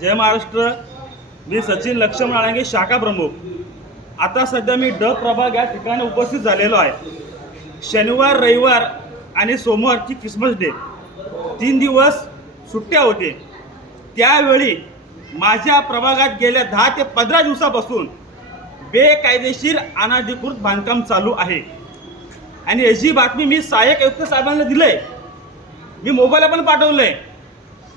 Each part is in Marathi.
जय महाराष्ट्र. मी सचिन लक्ष्मण राणांगे शाखा प्रमुख. आता सध्या मी ड प्रभाग या ठिकाणी उपस्थित झालेलो आहे. शनिवार रविवार आणि सोमवारची क्रिसमस डे तीन दिवस सुट्ट्या होते. त्यावेळी माझ्या प्रभागात गेल्या दहा ते पंधरा दिवसापासून बेकायदेशीर अनाधिकृत बांधकाम चालू आहे. आणि याची बातमी मी सहाय्यक आयुक्त साहेबांना दिलंय. मी मोबाईलला पण पाठवलं आहे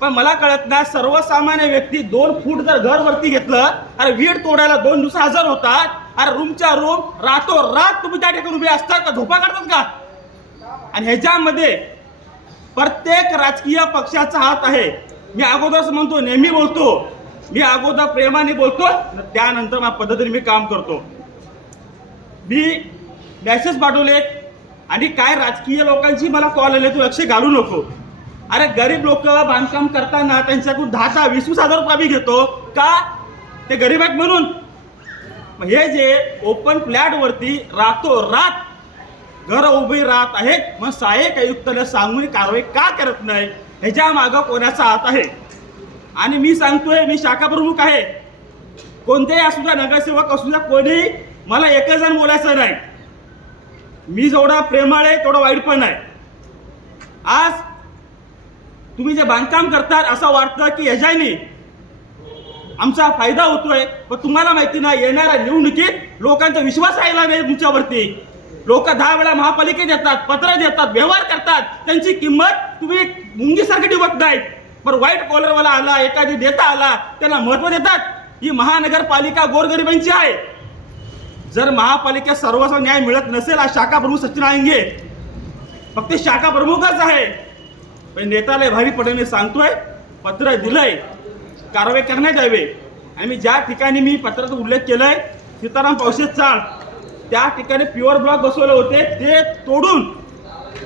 पण मला कळत नाही सर्वसामान्य व्यक्ती दोन फूट जर घर वरती घेतलं अरे वीड तोडायला दोन दिवस हजर होतात अरे रूमच्या रूम रातो रात तुम्ही त्या ठिकाणी उभे असतात का झोपा काढतात का? आणि ह्याच्यामध्ये प्रत्येक राजकीय पक्षाचा हात आहे. मी अगोदरच म्हणतो नेहमी बोलतो मी अगोदर प्रेमाने बोलतो त्यानंतर माझ्या पद्धतीने मी काम करतो. मी मॅसेज पाठवले आणि काय राजकीय लोकांची मला कॉल आले तू लक्ष घालू नको. अरे गरीब लोक बांधकाम करताना त्यांच्याकडून दहा दहा वीस वीस हजार रुपये मी घेतो. का? ते गरीब आहेत म्हणून. हे जे ओपन फ्लॅटवरती रातोरात घर उभे राहत आहेत मग सहाय्यक आयुक्ताला सांगून कारवाई का करत नाही? ह्याच्या मागं कोणाचा हात आहे? आणि मी सांगतोय मी शाखा प्रमुख आहे. कोणत्याही असू द्या नगरसेवक असू द्या कोणीही मला एकच जण बोलायचं नाही. मी जेवढा प्रेमाळ आहे तेवढा वाईट पण आहे. आज तुम्ही जे बांधकाम करतात असं वाटतं की याच्याने आमचा फायदा होतोय पण तुम्हाला माहिती नाही येणाऱ्या निवडणुकीत लोकांचा विश्वास राहिला नाही तुमच्यावरती. लोक दहा वेळा महापालिकेत येतात पत्र देतात व्यवहार करतात. त्यांची किंमत तुम्ही मुंगीसारखी ठेवत नाहीत. पण व्हाईट कॉलरवाला आला एखादी नेता आला त्यांना महत्त्व देतात. ही महानगरपालिका गोरगरिबांची आहे. जर महापालिकेत सर्वस्व न्याय मिळत नसेल आज शाखा प्रमुख सचिन आंगे फक्त शाखा प्रमुखच आहे. पण नेताला भारी पटेलने सांगतोय पत्र दिलंय. कारवाई करण्यात यावे. आणि मी ज्या ठिकाणी मी पत्राचा उल्लेख केलाय सीताराम पावशे चाळ त्या ठिकाणी प्युअर ब्लॉक बसवले होते. ते तोडून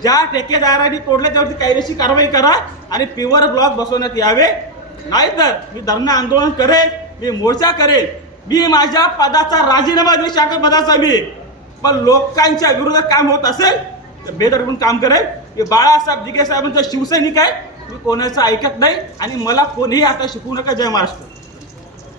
ज्या ठेकेदारांनी तोडले त्यावरती कायदेशीर कारवाई करा आणि प्युअर ब्लॉक बसवण्यात यावे. नाहीतर मी धरणं आंदोलन करेल मी मोर्चा करेल. मी माझ्या पदाचा राजीनामा देऊ शाखा पदाचा मी पण लोकांच्या विरोधात काम होत असेल तर बेदरकडून काम करेल. की बाळासाहेब दिघे साहेबांचा शिवसैनिक आहे. मी कोणाचं ऐकत नाही आणि मला कोणीही आता शिकवू नका जय महाराष्ट्र.